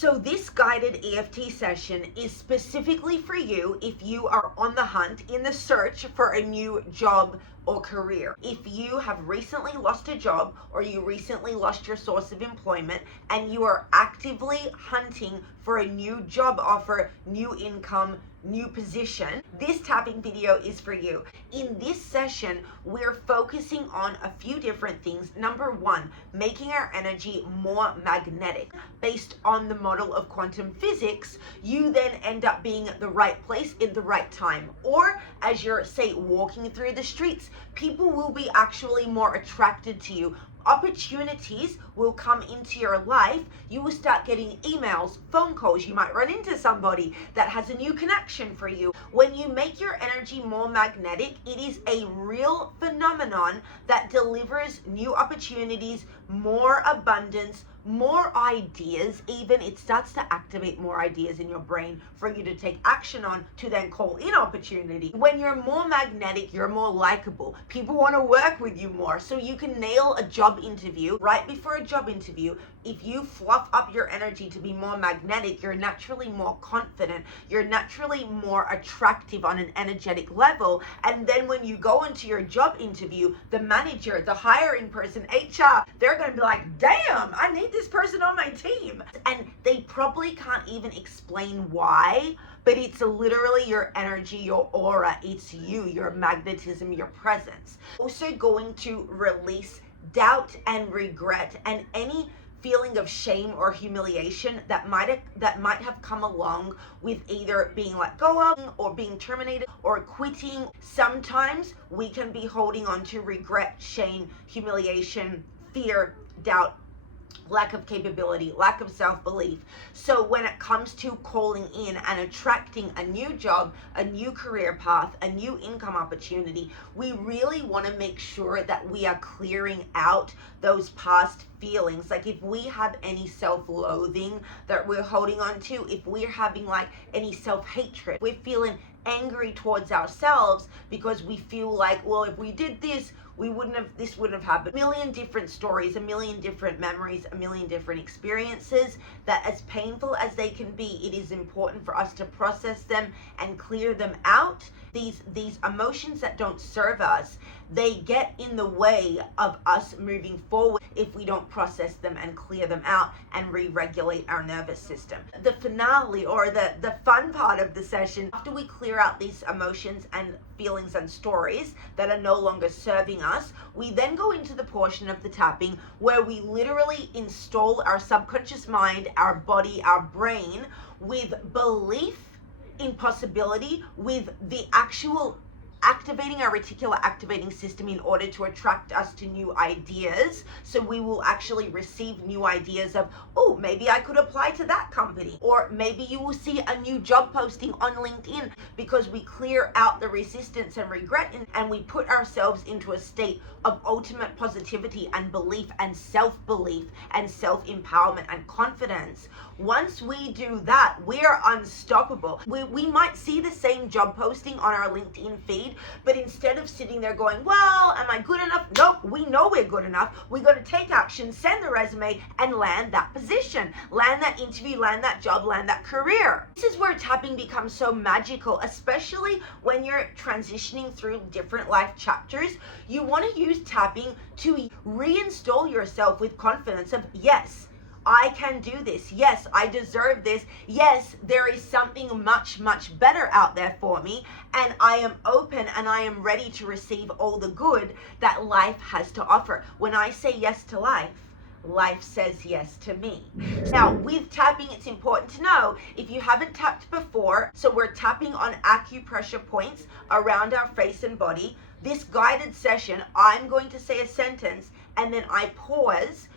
So this guided EFT session is specifically for you if you are on the hunt in the search for a new job or career. If you have recently lost a job or you recently lost your source of employment and you are actively hunting for a new job offer, new income, new position, this tapping video is for you. In this session, we're focusing on a few different things. Number one, making our energy more magnetic. Based on the model of quantum physics, you then end up being at the right place in the right time. Or as you're, say, walking through the streets, people will be actually more attracted to you. Opportunities will come into your life. You will start getting emails, phone calls. You might run into somebody that has a new connection for you. When you make your energy more magnetic, it is a real phenomenon that delivers new opportunities, more abundance, more ideas. Even it starts to activate more ideas in your brain for you to take action on to then call in opportunity. When you're more magnetic, you're more likable. People want to work with you more. So you can nail a job interview. Right before a job interview, if you fluff up your energy to be more magnetic, you're naturally more confident. You're naturally more attractive on an energetic level. And then when you go into your job interview, the manager, the hiring person, HR, they're going to be like, damn, I need this person on my team. And they probably can't even explain why, but it's literally your energy, your aura, it's you, your magnetism, your presence. Also going to release doubt and regret and any feeling of shame or humiliation that might have come along with either being let go of or being terminated or quitting. Sometimes we can be holding on to regret, shame, humiliation, fear, doubt, lack of capability, lack of self-belief. So when it comes to calling in and attracting a new job, a new career path, a new income opportunity, we really want to make sure that we are clearing out those past feelings. Like if we have any self-loathing that we're holding on to, if we're having like any self-hatred, we're feeling angry towards ourselves because we feel like, well, if we did this, this wouldn't have happened. A million different stories, a million different memories, a million different experiences that, as painful as they can be, it is important for us to process them and clear them out. These emotions that don't serve us, they get in the way of us moving forward if we don't process them and clear them out and re-regulate our nervous system. The finale, or the fun part of the session, after we clear out these emotions and feelings and stories that are no longer serving us, we then go into the portion of the tapping where we literally install our subconscious mind, our body, our brain with belief in possibility, with the actual activating our reticular activating system in order to attract us to new ideas. So we will actually receive new ideas of, oh, maybe I could apply to that company, or maybe you will see a new job posting on LinkedIn, because we clear out the resistance and regret and we put ourselves into a state of ultimate positivity and belief and self-belief and self-empowerment and confidence. Once we do that, we're unstoppable. We might see the same job posting on our LinkedIn feed, but instead of sitting there going, well, am I good enough? Nope, we know we're good enough. We're going to take action, send the resume, and land that position, land that interview, land that job, land that career. This is where tapping becomes so magical, especially when you're transitioning through different life chapters. You want to use tapping to reinstall yourself with confidence of, yes, I can do this. Yes, I deserve this. Yes, there is something much, much better out there for me. And I am open and I am ready to receive all the good that life has to offer. When I say yes to life, life says yes to me. Now, with tapping, it's important to know, if you haven't tapped before, so we're tapping on acupressure points around our face and body. This guided session, I'm going to say a sentence and then I pause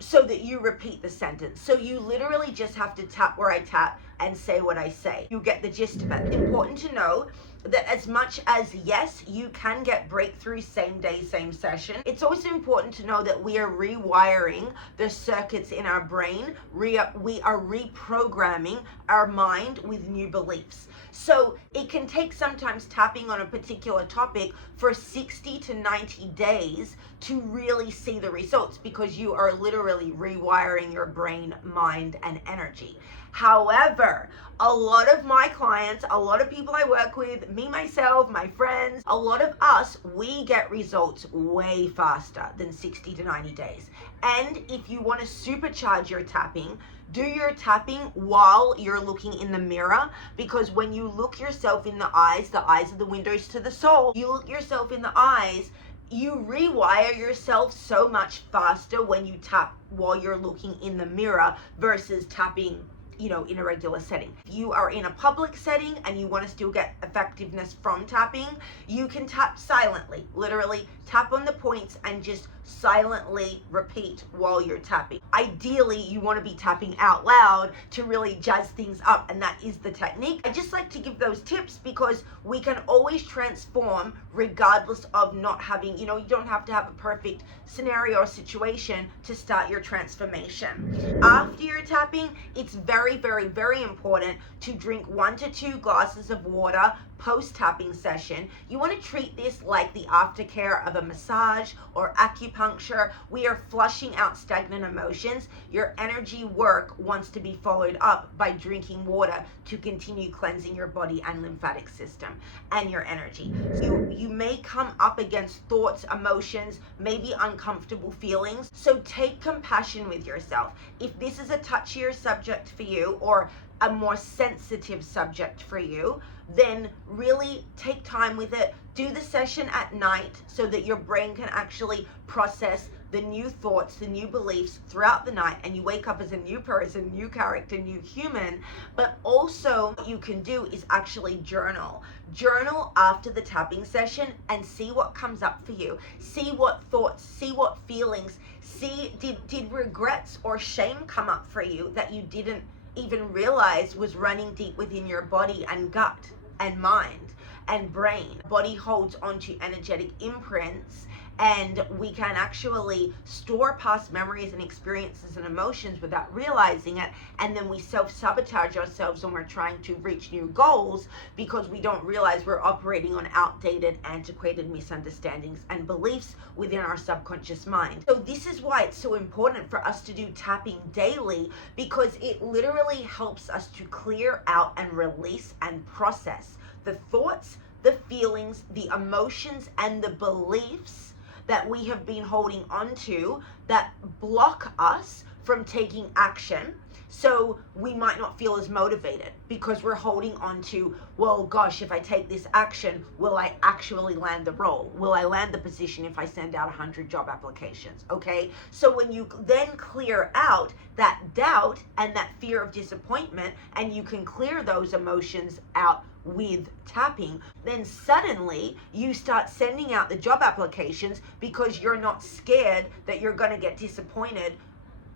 so that you repeat the sentence. So you literally just have to tap where I tap and say what I say. You get the gist of it. Important to know that as much as, yes, you can get breakthrough same day, same session, it's also important to know that we are rewiring the circuits in our brain. We are reprogramming our mind with new beliefs. So it can take sometimes tapping on a particular topic for 60 to 90 days to really see the results, because you are literally rewiring your brain, mind, and energy. However, a lot of my clients, a lot of people I work with, me, myself, my friends, a lot of us, we get results way faster than 60 to 90 days. And if you want to supercharge your tapping, do your tapping while you're looking in the mirror, because when you look yourself in the eyes are the windows to the soul. You look yourself in the eyes, you rewire yourself so much faster when you tap while you're looking in the mirror versus tapping, in a regular setting. If you are in a public setting and you want to still get effectiveness from tapping, you can tap silently. Literally tap on the points and just silently repeat while you're tapping. Ideally, you want to be tapping out loud to really jazz things up, and that is the technique. I just like to give those tips because we can always transform regardless of not having, you don't have to have a perfect scenario or situation to start your transformation. After you're tapping, it's very, very, very important to drink 1 to 2 glasses of water post tapping session. You want to treat this like the aftercare of a massage or acupuncture. We are flushing out stagnant emotions. Your energy work wants to be followed up by drinking water to continue cleansing your body and lymphatic system and your energy. You may come up against thoughts, emotions, maybe uncomfortable feelings. So take compassion with yourself. If this is a touchier subject for you or a more sensitive subject for you, then really take time with it. Do the session at night so that your brain can actually process the new thoughts, the new beliefs throughout the night, and you wake up as a new person, new character, new human. But also what you can do is actually journal. Journal after the tapping session and see what comes up for you. See what thoughts, see what feelings, see did regrets or shame come up for you that you didn't even realize was running deep within your body and gut and mind and brain. Body holds onto energetic imprints, and we can actually store past memories and experiences and emotions without realizing it, and then we self-sabotage ourselves when we're trying to reach new goals because we don't realize we're operating on outdated, antiquated misunderstandings and beliefs within our subconscious mind. So this is why it's so important for us to do tapping daily, because it literally helps us to clear out and release and process the thoughts, the feelings, the emotions, and the beliefs that we have been holding on to that block us from taking action. So we might not feel as motivated because we're holding on to, well, gosh, if I take this action, will I actually land the role? Will I land the position if I send out 100 job applications? Okay. So when you then clear out that doubt and that fear of disappointment, and you can clear those emotions out with tapping, then suddenly you start sending out the job applications because you're not scared that you're going to get disappointed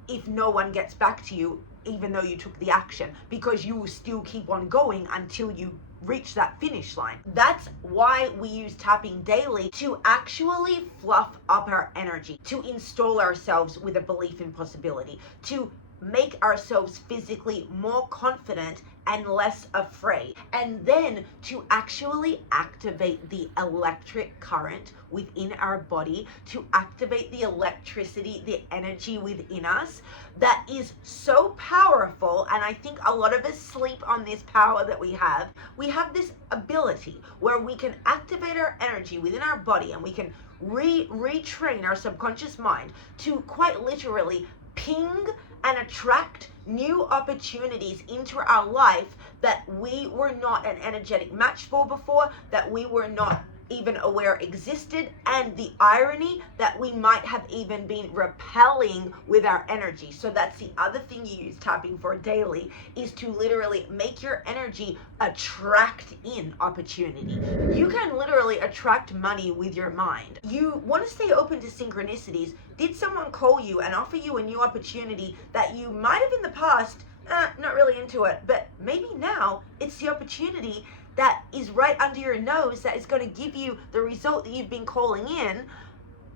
if no one gets back to you, even though you took the action, because you will still keep on going until you reach that finish line. That's why we use tapping daily, to actually fluff up our energy, to install ourselves with a belief in possibility, to make ourselves physically more confident and less afraid, and then to actually activate the electric current within our body, to activate the electricity, the energy within us that is so powerful. And I think a lot of us sleep on this power that we have. We have this ability where we can activate our energy within our body, and we can retrain our subconscious mind to quite literally ping and attract new opportunities into our life that we were not an energetic match for before, that we were not even aware existed, and the irony that we might have even been repelling with our energy. So that's the other thing you use tapping for daily, is to literally make your energy attract in opportunity. You can literally attract money with your mind. You want to stay open to synchronicities. Did someone call you and offer you a new opportunity that you might have in the past not really into it, but maybe now it's the opportunity that is right under your nose that is going to give you the result that you've been calling in,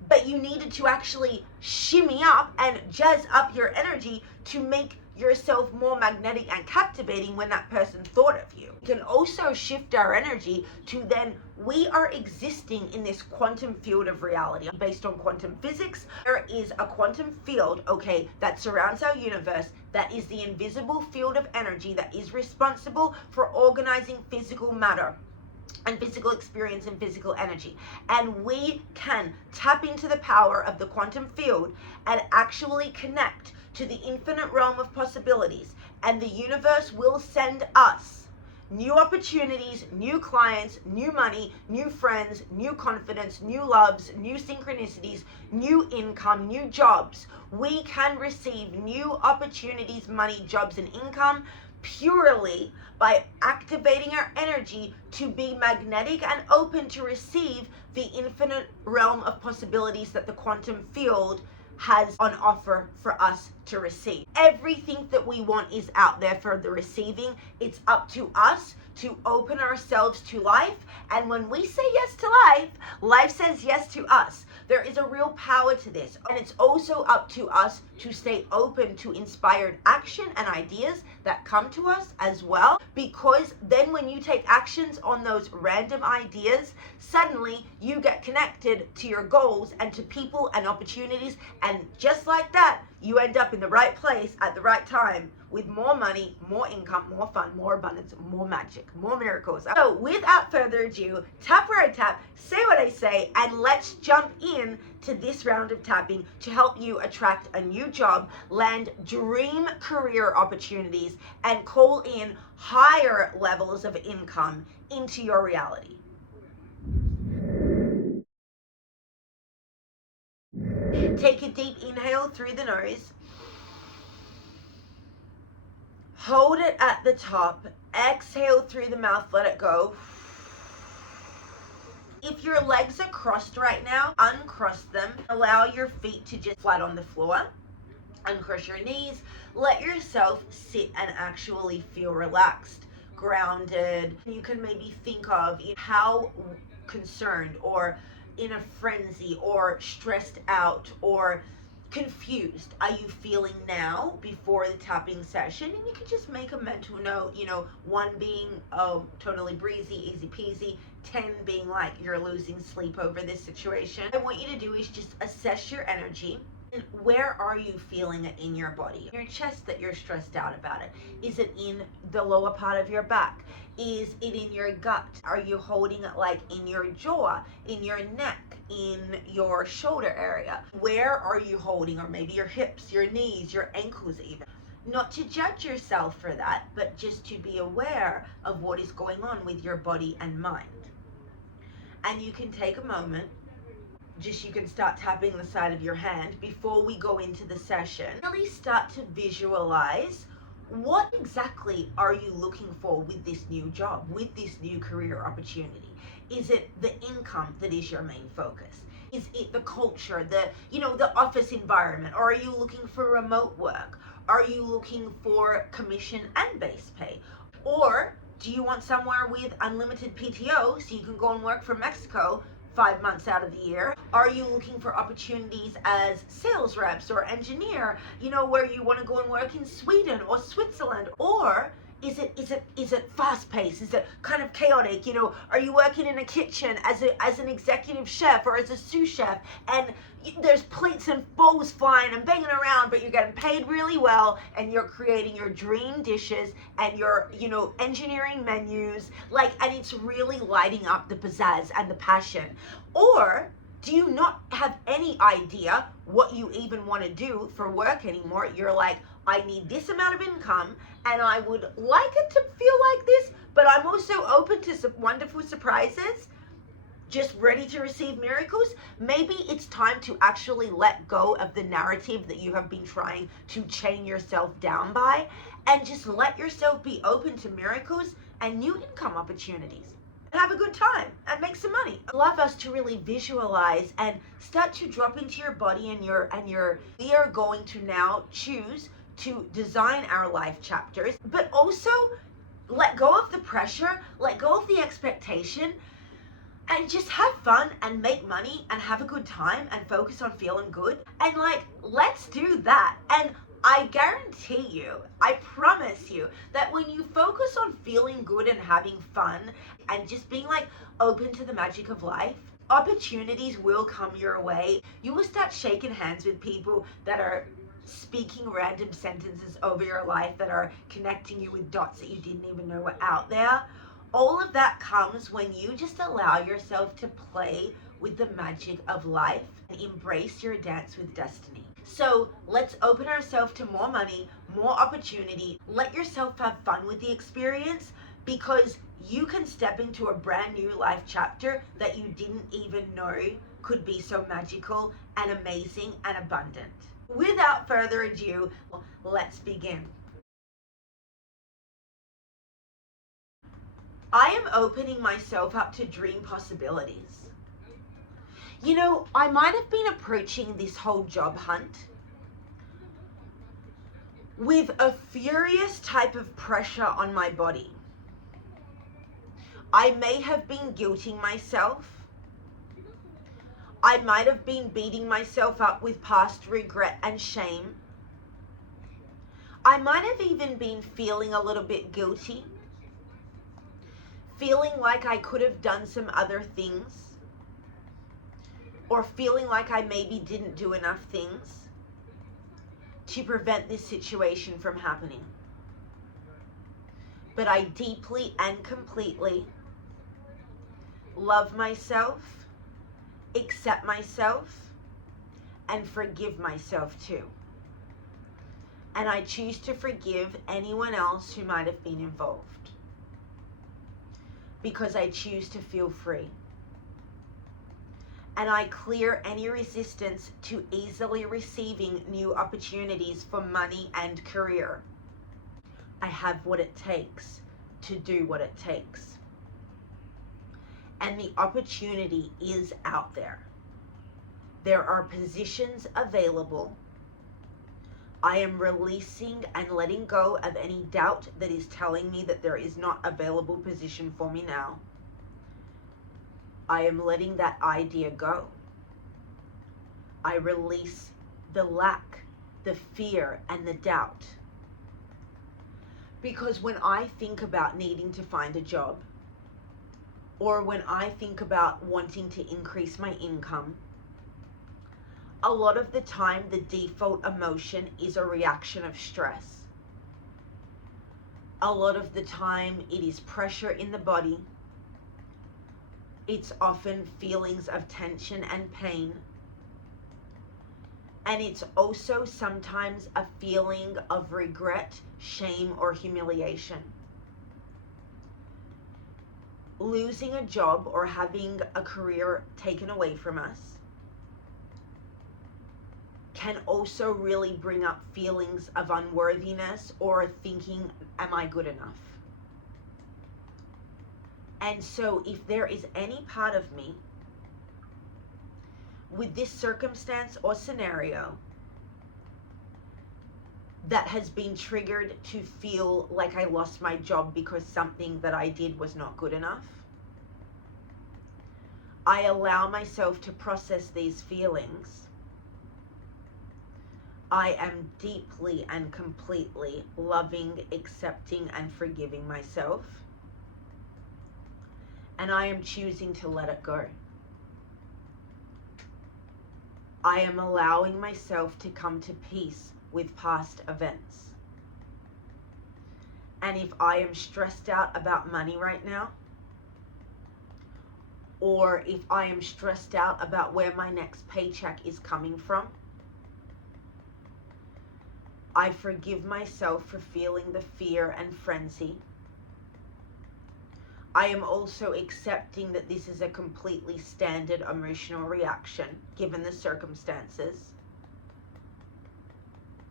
but you needed to actually shimmy up and jazz up your energy to make yourself more magnetic and captivating when that person thought of you. We can also shift our energy to then we are existing in this quantum field of reality based on quantum physics. There is a quantum field, okay, that surrounds our universe, that is the invisible field of energy that is responsible for organizing physical matter and physical experience and physical energy. And we can tap into the power of the quantum field and actually connect to the infinite realm of possibilities. And the universe will send us new opportunities, new clients, new money, new friends, new confidence, new loves, new synchronicities, new income, new jobs. We can receive new opportunities, money, jobs, and income purely by activating our energy to be magnetic and open to receive the infinite realm of possibilities that the quantum field has on offer for us to receive. Everything that we want is out there for the receiving. It's up to us to open ourselves to life. And when we say yes to life, life says yes to us. There is a real power to this. And it's also up to us to stay open to inspired action and ideas that come to us as well. Because then when you take actions on those random ideas, suddenly you get connected to your goals and to people and opportunities. And just like that, you end up in the right place at the right time with more money, more income, more fun, more abundance, more magic, more miracles. So without further ado, tap where I tap, say what I say, and let's jump in to this round of tapping to help you attract a new job, land dream career opportunities, and call in higher levels of income into your reality. Take a deep inhale through the nose. Hold it at the top. Exhale through the mouth, let it go. If your legs are crossed right now, uncross them. Allow your feet to just flat on the floor. Uncross your knees. Let yourself sit and actually feel relaxed, grounded. You can maybe think of how concerned or in a frenzy or stressed out or confused are you feeling now before the tapping session. And you can just make a mental note, 1 being totally breezy, easy peasy, 10 being like you're losing sleep over this situation. What I want you to do is just assess your energy. And where are you feeling it in your body? Your chest that you're stressed out about it. Is it in the lower part of your back? Is it in your gut? Are you holding it like in your jaw, in your neck, in your shoulder area? Where are you holding? Or maybe your hips, your knees, your ankles even. Not to judge yourself for that, but just to be aware of what is going on with your body and mind. And you can take a moment. You can start tapping the side of your hand before we go into the session. Really start to visualize what exactly are you looking for with this new job, with this new career opportunity. Is it the income that is your main focus? Is it the culture, the office environment? Or are you looking for remote work? Are you looking for commission and base pay? Or do you want somewhere with unlimited PTO so you can go and work from Mexico 5 months out of the year? Are you looking for opportunities as sales reps or engineer, where you want to go and work in Sweden or Switzerland? Or is it fast paced? Is it kind of chaotic? Are you working in a kitchen as an executive chef or as a sous chef, and there's plates and bowls flying and banging around, but you're getting paid really well and you're creating your dream dishes and you're engineering menus, and it's really lighting up the pizzazz and the passion? Or do you not have any idea what you even want to do for work anymore? You're like, I need this amount of income and I would like it to feel like this, but I'm also open to some wonderful surprises, just ready to receive miracles. Maybe it's time to actually let go of the narrative that you have been trying to chain yourself down by, and just let yourself be open to miracles and new income opportunities. Have a good time and make some money. I love us to really visualize and start to drop into your body and we are going to now choose to design our life chapters, but also Let go of the pressure, let go of the expectation, and just have fun and make money and have a good time and focus on feeling good. And like, let's do that. And I guarantee you, I promise you, that when you focus on feeling good and having fun and just being like open to the magic of life, opportunities will come your way. You will start shaking hands with people that are speaking random sentences over your life, that are connecting you with dots that you didn't even know were out there. All of that comes when you just allow yourself to play with the magic of life and embrace your dance with destiny. So let's open ourselves to more money, more opportunity. Let yourself have fun with the experience, because you can step into a brand new life chapter that you didn't even know could be so magical and amazing and abundant. Without further ado, let's begin. I am opening myself up to dream possibilities. You know, I might have been approaching this whole job hunt with a furious type of pressure on my body. I may have been guilting myself. I might have been beating myself up with past regret and shame. I might have even been feeling a little bit guilty, feeling like I could have done some other things, or feeling like I maybe didn't do enough things to prevent this situation from happening. But I deeply and completely love myself, accept myself, and forgive myself too. And I choose to forgive anyone else who might have been involved, because I choose to feel free. And I clear any resistance to easily receiving new opportunities for money and career. I have what it takes to do what it takes. And the opportunity is out there. There are positions available. I am releasing and letting go of any doubt that is telling me that there is not available position for me now. I am letting that idea go. I release the lack, the fear, and the doubt. Because when I think about needing to find a job, or when I think about wanting to increase my income, a lot of the time the default emotion is a reaction of stress. A lot of the time it is pressure in the body. It's often feelings of tension and pain. And it's also sometimes a feeling of regret, shame, or humiliation. Losing a job or having a career taken away from us can also really bring up feelings of unworthiness or thinking, am I good enough? And so if there is any part of me with this circumstance or scenario that has been triggered to feel like I lost my job because something that I did was not good enough, I allow myself to process these feelings. I am deeply and completely loving, accepting, and forgiving myself. And I am choosing to let it go. I am allowing myself to come to peace with past events. And if I am stressed out about money right now, or if I am stressed out about where my next paycheck is coming from, I forgive myself for feeling the fear and frenzy. I am also accepting that this is a completely standard emotional reaction given the circumstances.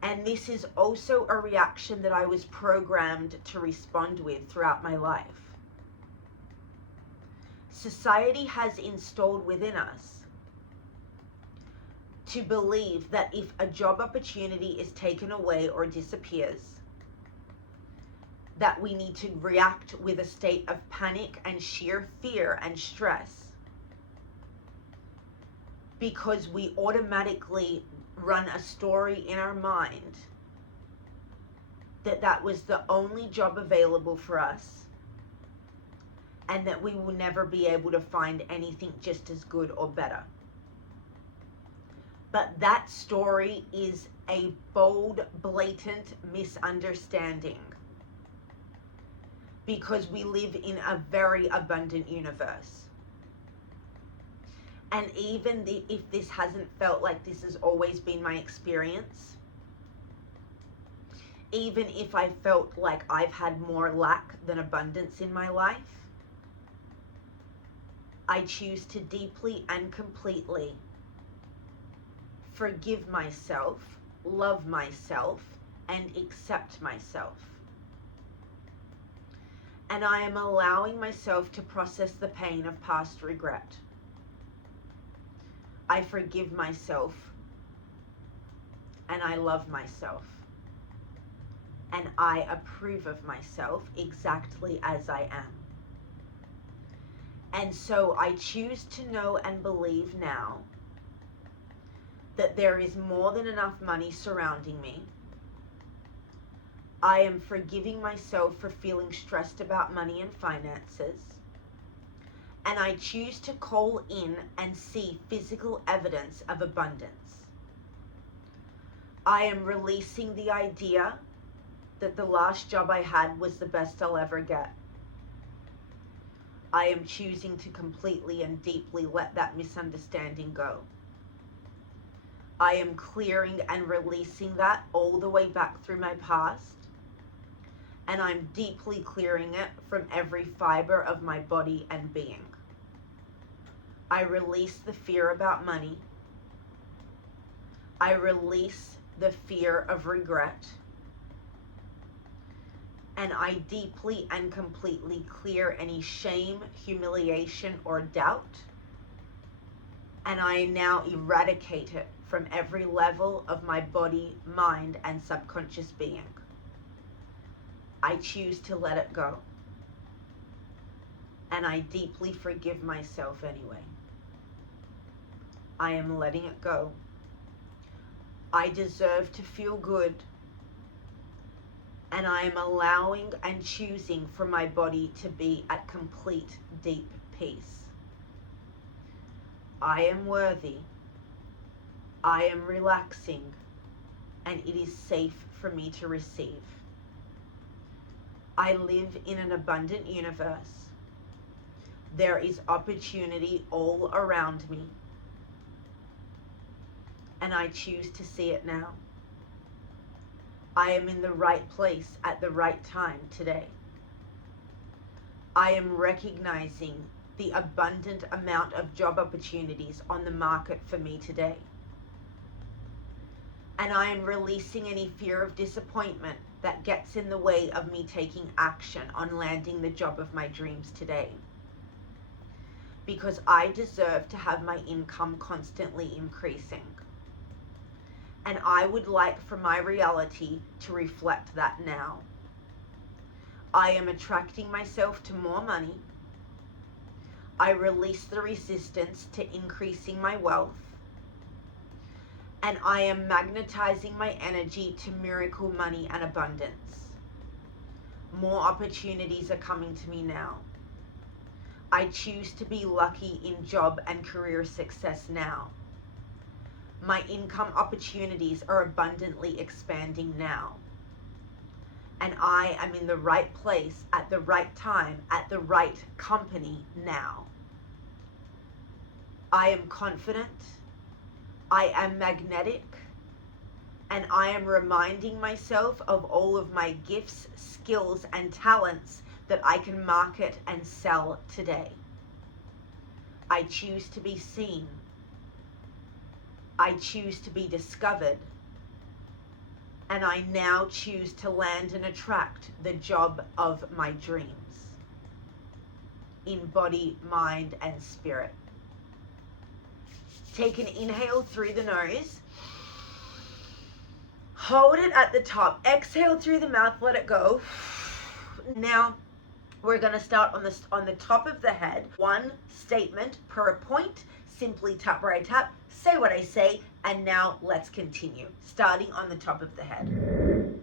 And this is also a reaction that I was programmed to respond with throughout my life. Society has installed within us to believe that if a job opportunity is taken away or disappears, that we need to react with a state of panic and sheer fear and stress, because we automatically run a story in our mind that that was the only job available for us and that we will never be able to find anything just as good or better. But that story is a bold, blatant misunderstanding, because we live in a very abundant universe. And even if this hasn't felt like this has always been my experience, even if I felt like I've had more lack than abundance in my life, I choose to deeply and completely forgive myself, love myself, and accept myself. And I am allowing myself to process the pain of past regret. I forgive myself and I love myself. And I approve of myself exactly as I am. And so I choose to know and believe now that there is more than enough money surrounding me. I am forgiving myself for feeling stressed about money and finances. And I choose to call in and see physical evidence of abundance. I am releasing the idea that the last job I had was the best I'll ever get. I am choosing to completely and deeply let that misunderstanding go. I am clearing and releasing that all the way back through my past. And I'm deeply clearing it from every fiber of my body and being. I release the fear about money. I release the fear of regret. And I deeply and completely clear any shame, humiliation, or doubt. And I now eradicate it from every level of my body, mind, and subconscious being. I choose to let it go. And I deeply forgive myself anyway. I am letting it go. I deserve to feel good. And I am allowing and choosing for my body to be at complete, deep peace. I am worthy. I am relaxing. And it is safe for me to receive. I live in an abundant universe. There is opportunity all around me. And I choose to see it now. I am in the right place at the right time today. I am recognizing the abundant amount of job opportunities on the market for me today. And I am releasing any fear of disappointment that gets in the way of me taking action on landing the job of my dreams today. Because I deserve to have my income constantly increasing. And I would like for my reality to reflect that now. I am attracting myself to more money. I release the resistance to increasing my wealth. And I am magnetizing my energy to miracle money and abundance. More opportunities are coming to me now. I choose to be lucky in job and career success now. My income opportunities are abundantly expanding now. And I am in the right place at the right time at the right company now. I am confident. I am magnetic. And I am reminding myself of all of my gifts, skills, and talents that I can market and sell today. I choose to be seen. I choose to be discovered. And I now choose to land and attract the job of my dreams. In body, mind, and spirit. Take an inhale through the nose. Hold it at the top. Exhale through the mouth, let it go. Now, we're going to start on the top of the head. One statement per point. Simply tap where I tap, say what I say, and now let's continue. Starting on the top of the head.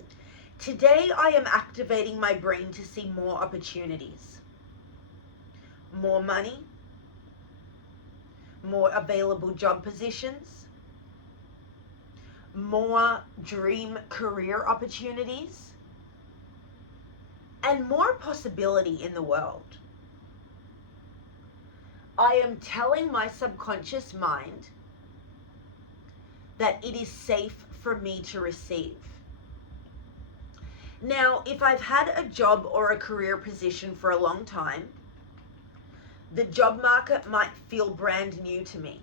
Today I am activating my brain to see more opportunities, more money, more available job positions, more dream career opportunities, and more possibility in the world. I am telling my subconscious mind that it is safe for me to receive. Now, if I've had a job or a career position for a long time, the job market might feel brand new to me.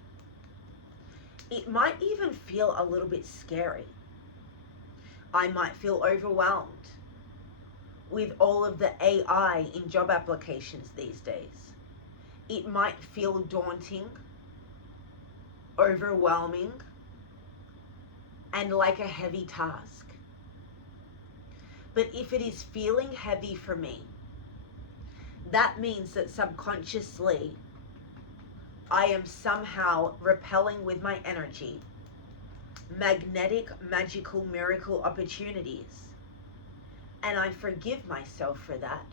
It might even feel a little bit scary. I might feel overwhelmed with all of the AI in job applications these days. It might feel daunting, overwhelming, and like a heavy task. But if it is feeling heavy for me, that means that subconsciously I am somehow repelling with my energy magnetic, magical, miracle opportunities. And I forgive myself for that.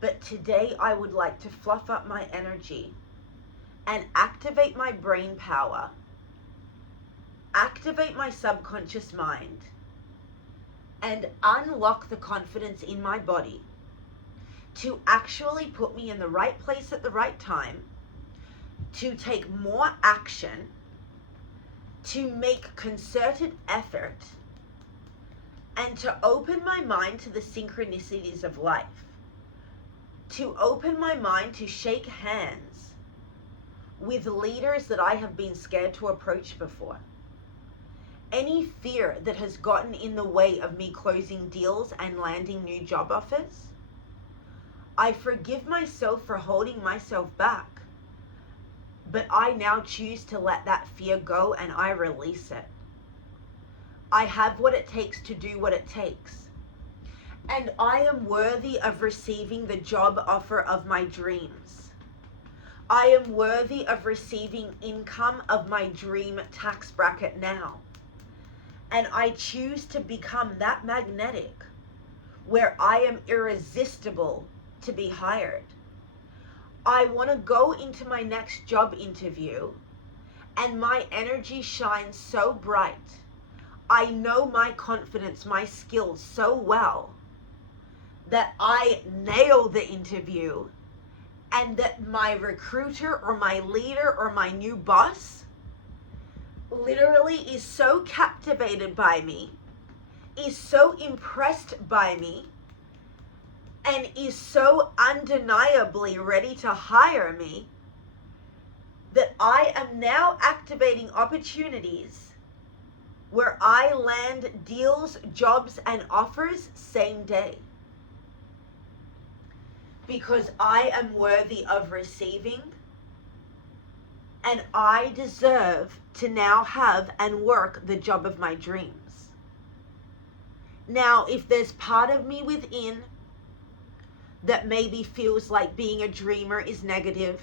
But today I would like to fluff up my energy and activate my brain power, activate my subconscious mind, and unlock the confidence in my body to actually put me in the right place at the right time, to take more action, to make concerted effort, and to open my mind to the synchronicities of life, to open my mind to shake hands with leaders that I have been scared to approach before. Any fear that has gotten in the way of me closing deals and landing new job offers, I forgive myself for holding myself back. But I now choose to let that fear go and I release it. I have what it takes to do what it takes. And I am worthy of receiving the job offer of my dreams. I am worthy of receiving income of my dream tax bracket now. And I choose to become that magnetic where I am irresistible to be hired. I want to go into my next job interview and my energy shines so bright. I know my confidence, my skills so well that I nail the interview and that my recruiter or my leader or my new boss literally is so captivated by me, is so impressed by me, and is so undeniably ready to hire me that I am now activating opportunities where I land deals, jobs, and offers same day. Because I am worthy of receiving, and I deserve to now have and work the job of my dreams. Now, if there's part of me within that maybe feels like being a dreamer is negative,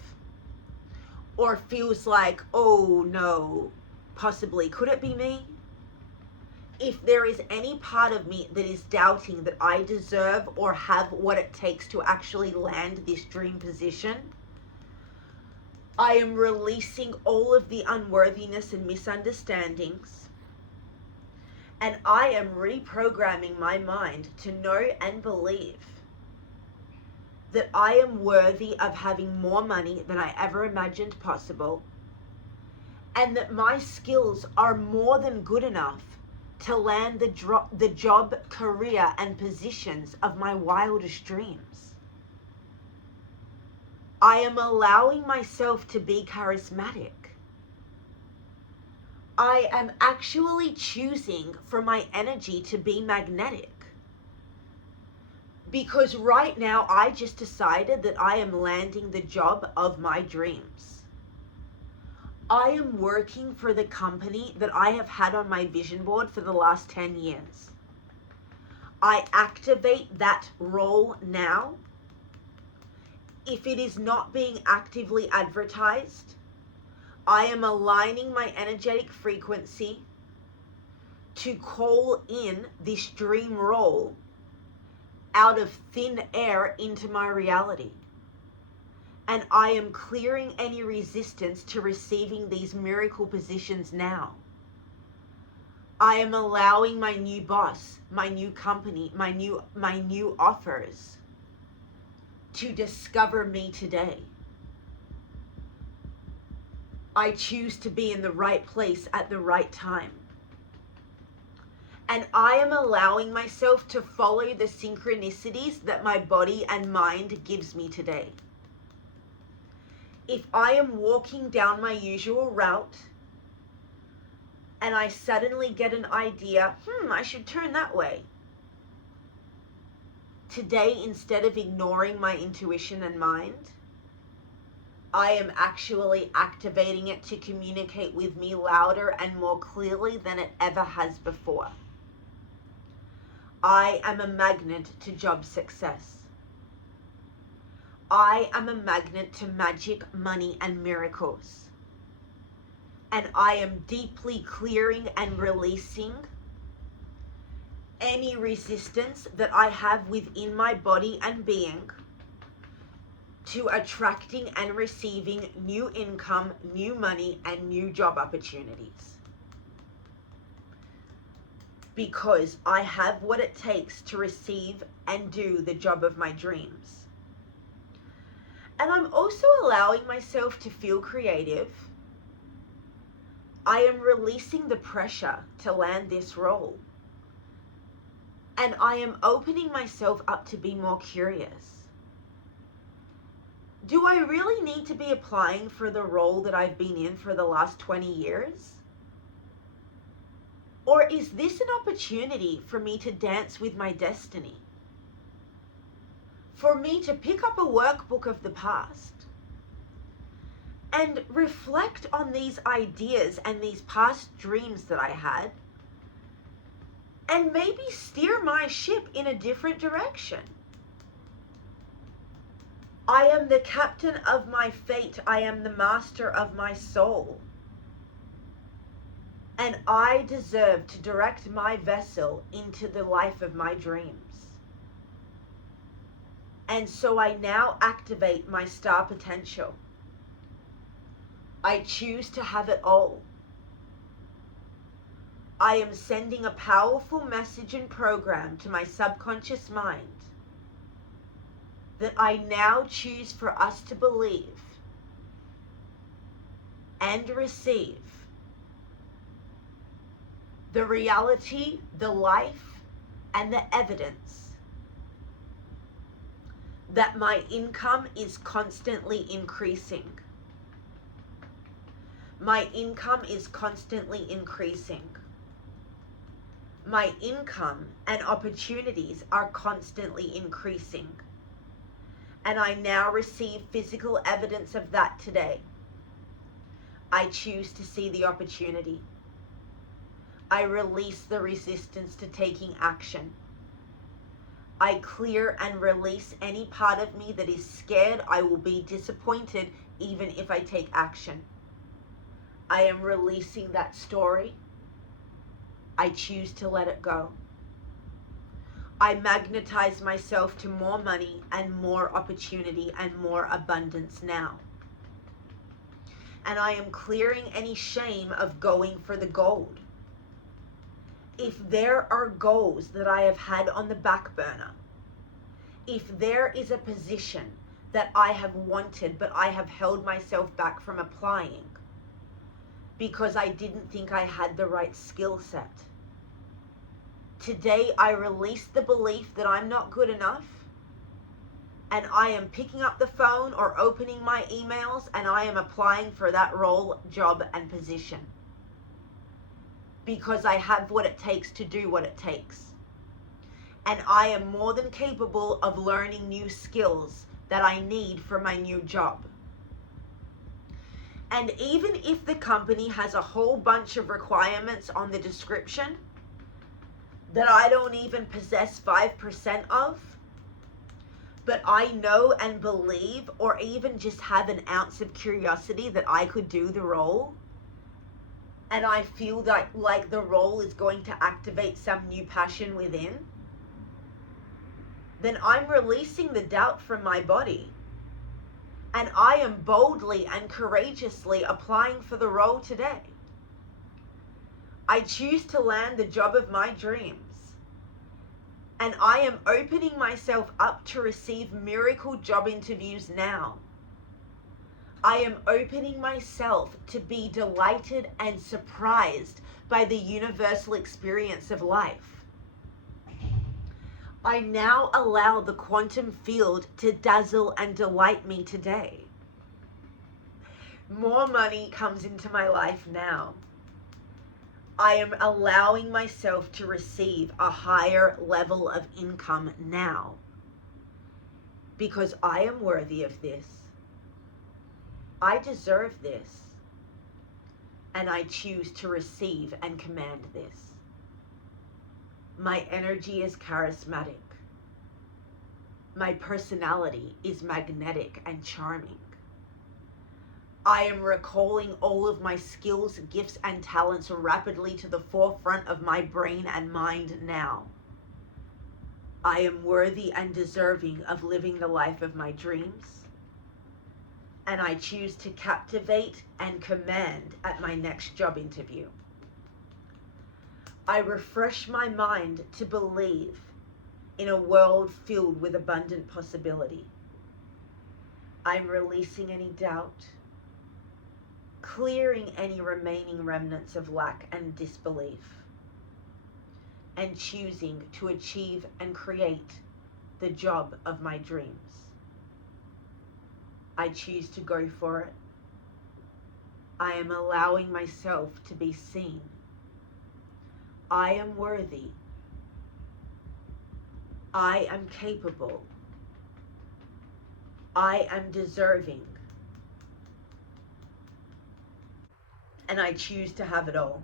or feels like, oh no, possibly could it be me? If there is any part of me that is doubting that I deserve or have what it takes to actually land this dream position, I am releasing all of the unworthiness and misunderstandings, and I am reprogramming my mind to know and believe that I am worthy of having more money than I ever imagined possible, and that my skills are more than good enough to land the job, career, and positions of my wildest dreams. I am allowing myself to be charismatic. I am actually choosing for my energy to be magnetic. Because right now I just decided that I am landing the job of my dreams. I am working for the company that I have had on my vision board for the last 10 years. I activate that role now. If it is not being actively advertised, I am aligning my energetic frequency to call in this dream role out of thin air into my reality. And I am clearing any resistance to receiving these miracle positions now. I am allowing my new boss, my new company, my new offers to discover me today. I choose to be in the right place at the right time. And I am allowing myself to follow the synchronicities that my body and mind gives me today. If I am walking down my usual route and I suddenly get an idea, I should turn that way. Today, instead of ignoring my intuition and mind, I am actually activating it to communicate with me louder and more clearly than it ever has before. I am a magnet to job success. I am a magnet to magic, money, and miracles. And I am deeply clearing and releasing any resistance that I have within my body and being to attracting and receiving new income, new money, and new job opportunities. Because I have what it takes to receive and do the job of my dreams. And I'm also allowing myself to feel creative. I am releasing the pressure to land this role. And I am opening myself up to be more curious. Do I really need to be applying for the role that I've been in for the last 20 years? Or is this an opportunity for me to dance with my destiny? For me to pick up a workbook of the past and reflect on these ideas and these past dreams that I had, and maybe steer my ship in a different direction. I am the captain of my fate. I am the master of my soul. And I deserve to direct my vessel into the life of my dreams. And so I now activate my star potential. I choose to have it all. I am sending a powerful message and program to my subconscious mind that I now choose for us to believe and receive the reality, the life, and the evidence that my income is constantly increasing. My income is constantly increasing. My income and opportunities are constantly increasing. And I now receive physical evidence of that today. I choose to see the opportunity. I release the resistance to taking action. I clear and release any part of me that is scared I will be disappointed even if I take action. I am releasing that story. I choose to let it go. I magnetize myself to more money and more opportunity and more abundance now. And I am clearing any shame of going for the gold. If there are goals that I have had on the back burner, if there is a position that I have wanted but I have held myself back from applying because I didn't think I had the right skill set, today I release the belief that I'm not good enough, and I am picking up the phone or opening my emails and I am applying for that role, job, and position. Because I have what it takes to do what it takes. And I am more than capable of learning new skills that I need for my new job. And even if the company has a whole bunch of requirements on the description, that I don't even possess 5% of, but I know and believe, or even just have an ounce of curiosity that I could do the role, and I feel like the role is going to activate some new passion within, then I'm releasing the doubt from my body. And I am boldly and courageously applying for the role today. I choose to land the job of my dreams. And I am opening myself up to receive miracle job interviews now. I am opening myself to be delighted and surprised by the universal experience of life. I now allow the quantum field to dazzle and delight me today. More money comes into my life now. I am allowing myself to receive a higher level of income now, because I am worthy of this. I deserve this, and I choose to receive and command this. My energy is charismatic. My personality is magnetic and charming. I am recalling all of my skills, gifts, and talents rapidly to the forefront of my brain and mind now. I am worthy and deserving of living the life of my dreams, and I choose to captivate and command at my next job interview. I refresh my mind to believe in a world filled with abundant possibility. I'm releasing any doubt, clearing any remaining remnants of lack and disbelief, and choosing to achieve and create the job of my dreams. I choose to go for it. I am allowing myself to be seen. I am worthy. I am capable. I am deserving. And I choose to have it all.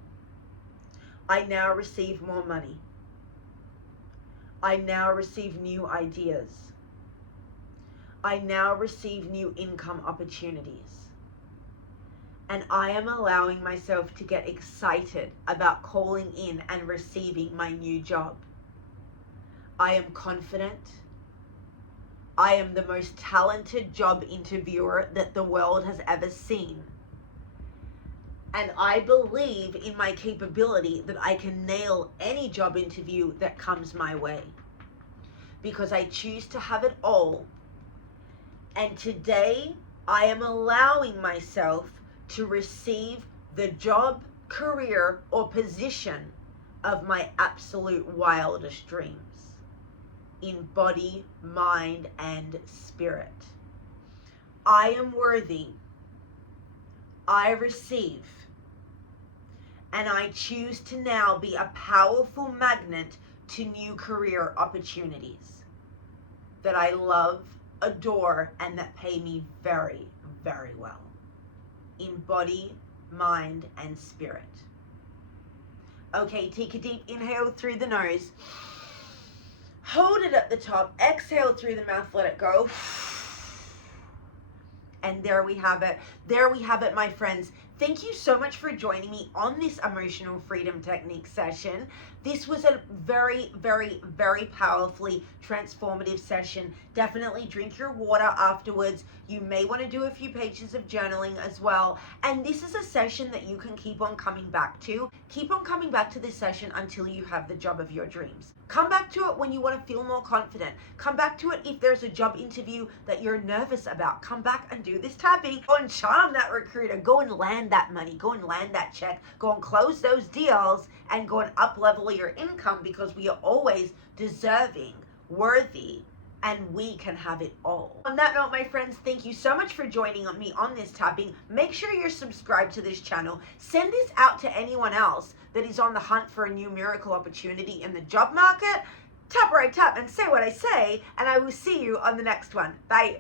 I now receive more money. I now receive new ideas. I now receive new income opportunities. And I am allowing myself to get excited about calling in and receiving my new job. I am confident. I am the most talented job interviewer that the world has ever seen. And I believe in my capability that I can nail any job interview that comes my way, because I choose to have it all. And today I am allowing myself to receive the job, career, or position of my absolute wildest dreams in body, mind, and spirit. I am worthy. I receive. And I choose to now be a powerful magnet to new career opportunities that I love, adore, and that pay me very, very well in body, mind, and spirit. Okay, take a deep inhale through the nose. Hold it at the top. Exhale through the mouth. Let it go. And there we have it. There we have it, my friends. Thank you so much for joining me on this emotional freedom technique session. This was a very, very, very powerfully transformative session. Definitely drink your water afterwards. You may want to do a few pages of journaling as well. And this is a session that you can keep on coming back to. Keep on coming back to this session until you have the job of your dreams. Come back to it when you want to feel more confident. Come back to it if there's a job interview that you're nervous about. Come back and do this tapping. Go and charm that recruiter. Go and land that money. Go and land that check. Go and close those deals and go and up level your income, because we are always deserving, worthy, and we can have it all. On that note, my friends, thank you so much for joining me on this tapping. Make sure you're subscribed to this channel. Send this out to anyone else that is on the hunt for a new miracle opportunity in the job market. Tap where I tap and say what I say, and I will see you on the next one. Bye.